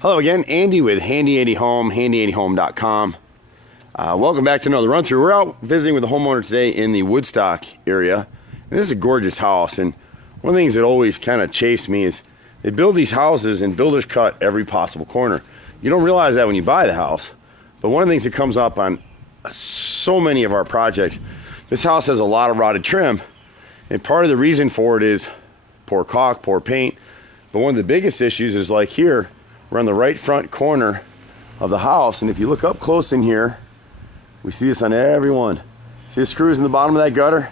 Hello again, Andy with HandyANDY Home, HandyANDYHome.com. Welcome back to another run through. We're out visiting with a homeowner today in the Woodstock area. And this is a gorgeous house, and one of the things that always kind of chased me is they build these houses and builders cut every possible corner. You don't realize that when you buy the house, but one of the things that comes up on so many of our projects, this house has a lot of rotted trim, and part of the reason for it is poor caulk, poor paint. But one of the biggest issues is like here, we're on the right front corner of the house, and if you look up close in here, we see this on every one. See the screws in the bottom of that gutter?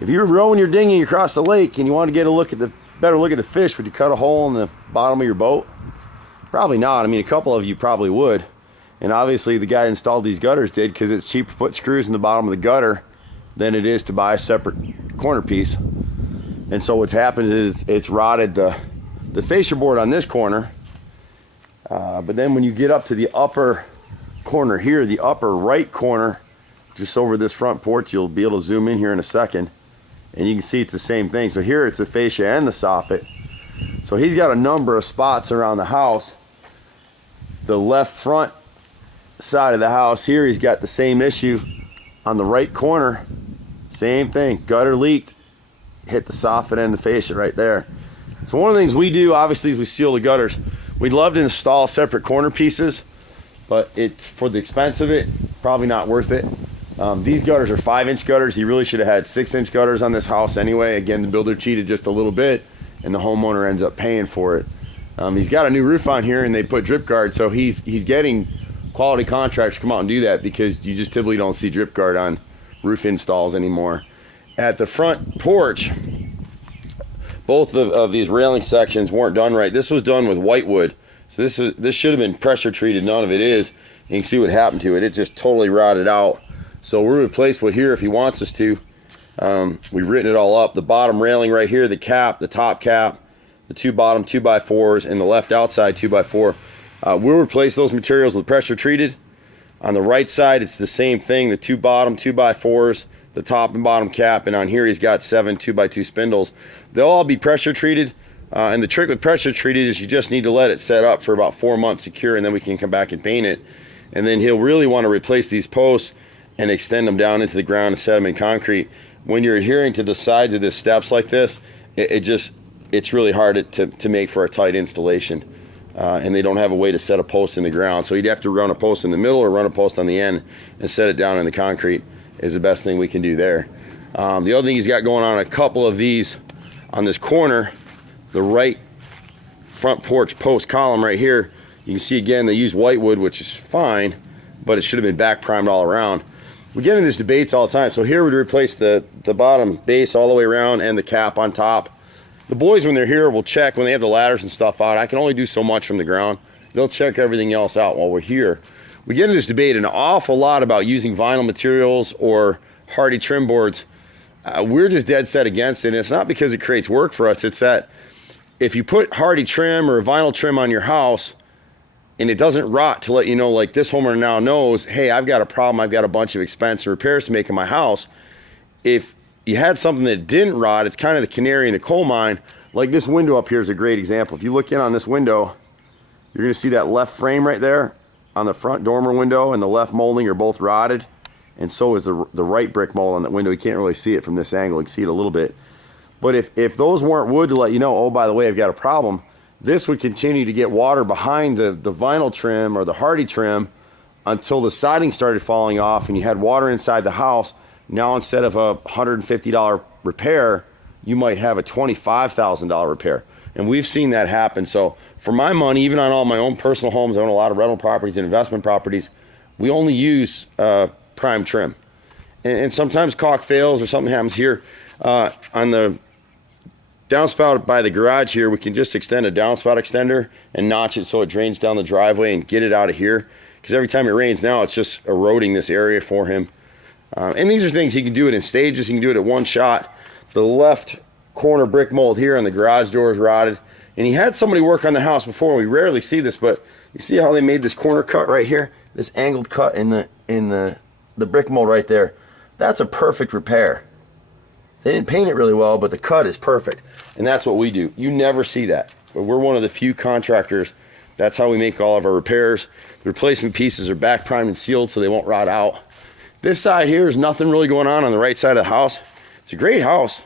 If you were rowing your dinghy across the lake and you want to get a better look at the fish, would you cut a hole in the bottom of your boat? Probably not. I mean, a couple of you probably would. And obviously the guy that installed these gutters did, because it's cheaper to put screws in the bottom of the gutter than it is to buy a separate corner piece. And so what's happened is it's rotted the fascia board on this corner. But then when you get up to the upper corner here, the upper right corner, just over this front porch, you'll be able to zoom in here in a second, and you can see it's the same thing. So here it's the fascia and the soffit. So he's got a number of spots around the house. The left front side of the house here, he's got the same issue. On the right corner, same thing, gutter leaked, hit the soffit and the fascia right there. So one of the things we do, obviously, is we seal the gutters. We'd love to install separate corner pieces, but it's for the expense of it, probably not worth it. These gutters are 5-inch gutters. He really should have had 6-inch gutters on this house anyway. Again, the builder cheated just a little bit, and the homeowner ends up paying for it. He's got a new roof on here, and they put drip guard, so he's getting quality contractors to come out and do that, because you just typically don't see drip guard on roof installs anymore. At the front porch, both of these railing sections weren't done right. This was done with whitewood, so this should have been pressure treated. None of it is. You can see what happened to it. It just totally rotted out. So we'll replace wood here if he wants us to. We've written it all up. The bottom railing right here, the cap, the top cap, the two bottom 2x4s, and the left outside 2x4. We'll replace those materials with pressure treated. On the right side, it's the same thing. The two bottom 2x4s, the top and bottom cap, and on here he's got 7 2x2 spindles. They'll all be pressure treated, and the trick with pressure treated is you just need to let it set up for about 4 months secure, and then we can come back and paint it. And then he'll really want to replace these posts and extend them down into the ground and set them in concrete. When you're adhering to the sides of the steps like this, it's really hard to make for a tight installation, and they don't have a way to set a post in the ground. So you'd have to run a post in the middle or run a post on the end and set it down in the concrete is the best thing we can do there. The other thing he's got going on, a couple of these on this corner, the right front porch post column right here, you can see again they use whitewood, which is fine, but it should have been back primed all around. We get into these debates all the time. So here we'd replace the bottom base all the way around and the cap on top. The boys, when they're here, will check when they have the ladders and stuff out. I can only do so much from the ground. They'll check everything else out while we're here. We get into this debate an awful lot about using vinyl materials or hardy trim boards. We're just dead set against it, and it's not because it creates work for us. It's that if you put hardy trim or vinyl trim on your house and it doesn't rot, to let you know, like this homeowner now knows, hey, I've got a problem, I've got a bunch of expensive repairs to make in my house. If you had something that didn't rot, it's kind of the canary in the coal mine. Like this window up here is a great example. If you look in on this window, you're gonna see that left frame right there on the front dormer window, and the left molding are both rotted, and so is the right brick mold on that window. You can't really see it from this angle. You can see it a little bit. But if those weren't wood to let you know, oh, by the way, I've got a problem, this would continue to get water behind the vinyl trim or the hardy trim until the siding started falling off and you had water inside the house. Now instead of a $150 repair, you might have a $25,000 repair. And we've seen that happen. So for my money, even on all my own personal homes, I own a lot of rental properties and investment properties, we only use prime trim. And sometimes caulk fails or something happens here. On the downspout by the garage here, we can just extend a downspout extender and notch it so it drains down the driveway and get it out of here. Because every time it rains now, it's just eroding this area for him. And these are things he can do it in stages. He can do it at one shot. The left corner brick mold here on the garage door is rotted. And he had somebody work on the house before. We rarely see this, but you see how they made this corner cut right here? This angled cut in the brick mold right there. That's a perfect repair. They didn't paint it really well, but the cut is perfect. And that's what we do. You never see that. But we're one of the few contractors That's how we make all of our repairs. The replacement pieces are back primed and sealed so they won't rot out. This side here is nothing really going on the right side of the house. It's a great house.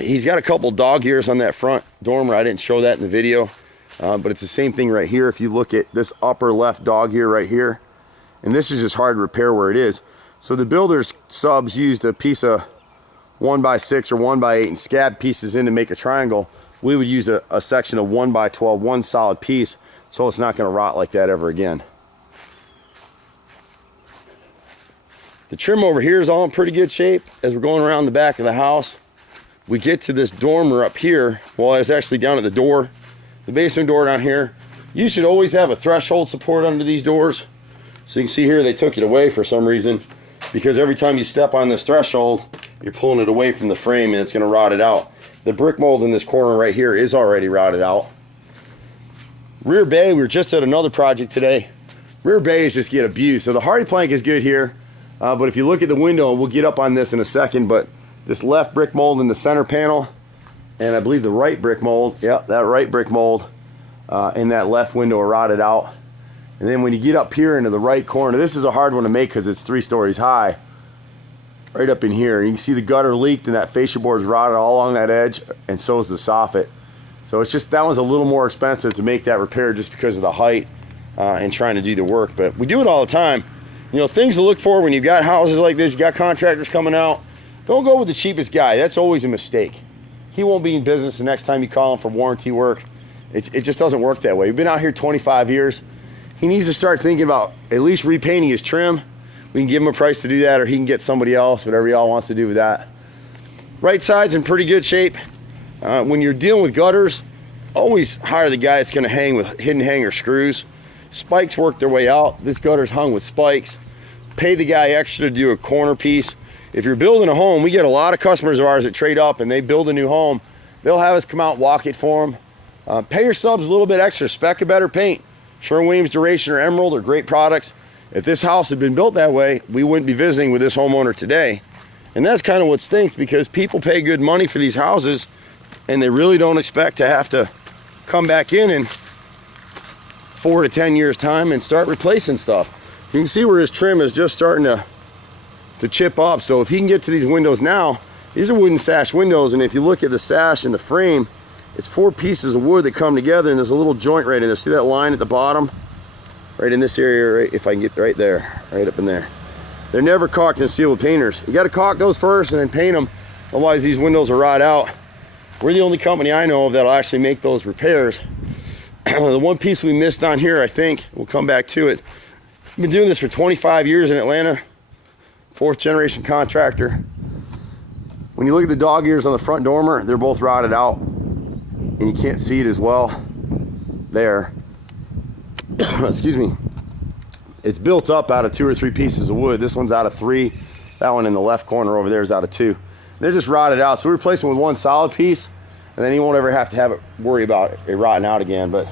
He's got a couple dog ears on that front dormer. I didn't show that in the video, but it's the same thing right here. If you look at this upper left dog ear right here, and this is just hard to repair where it is. So the builder's subs used a piece of 1x6 or 1x8 and scab pieces in to make a triangle. We would use a section of 1x12, one solid piece, so it's not going to rot like that ever again. The trim over here is all in pretty good shape. As we're going around the back of the house, we get to this dormer up here. Well, it's actually down at the door, the basement door down here. You should always have a threshold support under these doors. So you can see here they took it away for some reason, because every time you step on this threshold, you're pulling it away from the frame and it's going to rot it out. The brick mold in this corner right here is already rotted out. Rear bay, we were just at another project today. Rear bays just get abused. So the hardy plank is good here, but if you look at the window, we'll get up on this in a second, but this left brick mold in the center panel, and I believe the right brick mold, yeah, that right brick mold in that left window are rotted out. And then when you get up here into the right corner, this is a hard one to make because it's 3 stories high. Right up in here, you can see the gutter leaked and that fascia board is rotted all along that edge, and so is the soffit. So it's just, that one's a little more expensive to make that repair just because of the height and trying to do the work. But we do it all the time. You know, things to look for when you've got houses like this, you got contractors coming out. Don't go with the cheapest guy. That's always a mistake. He won't be in business the next time you call him for warranty work. It just doesn't work that way. We've been out here 25 years. He needs to start thinking about at least repainting his trim. We can give him a price to do that, or he can get somebody else, whatever y'all wants to do with that. Right side's in pretty good shape. When you're dealing with gutters, always hire the guy that's going to hang with hidden hanger screws. Spikes work their way out. This gutter's hung with spikes. Pay the guy extra to do a corner piece. If you're building a home, we get a lot of customers of ours that trade up and they build a new home. They'll have us come out, walk it for them. Pay your subs a little bit extra. Spec a better paint. Sherwin-Williams, Duration, or Emerald are great products. If this house had been built that way, we wouldn't be visiting with this homeowner today. And that's kind of what stinks, because people pay good money for these houses and they really don't expect to have to come back in 4 to 10 years time and start replacing stuff. You can see where his trim is just starting to chip up. So if he can get to these windows now, these are wooden sash windows, and if you look at the sash and the frame, it's 4 pieces of wood that come together, and there's a little joint right in there. See that line at the bottom? Right in this area, right, if I can get right there, right up in there. They're never caulked and sealed with painters. You gotta caulk those first and then paint them, otherwise these windows will rot out. We're the only company I know of that'll actually make those repairs. The one piece we missed on here, I think, we'll come back to it. I've been doing this for 25 years in Atlanta, 4th generation contractor. When you look at the dog ears on the front dormer, they're both rotted out, and you can't see it as well there. Excuse me. It's built up out of 2 or 3 pieces of wood. This one's out of 3. That one in the left corner over there is out of 2. They're just rotted out, so we replace them with one solid piece, and then he won't ever have to worry about it rotting out again. But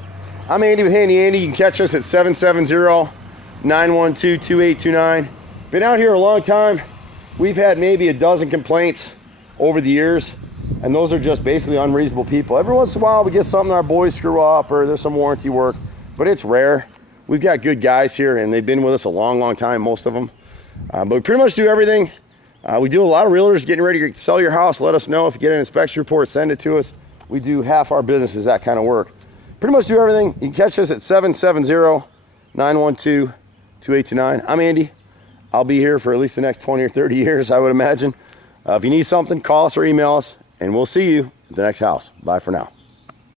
I'm Andy with Handy Andy. You can catch us at 770-912-2829. Been out here a long time. We've had maybe a dozen complaints over the years, and those are just basically unreasonable people. Every once in a while we get something our boys screw up, or there's some warranty work, but it's rare. We've got good guys here, and they've been with us a long, long time, most of them. But we pretty much do everything. We do a lot of realtors getting ready to sell your house. Let us know if you get an inspection report, send it to us. We do half our business is that kind of work. Pretty much do everything. You can catch us at 770-912-2829. I'm Andy. I'll be here for at least the next 20 or 30 years, I would imagine. If you need something, call us or email us, and we'll see you at the next house. Bye for now.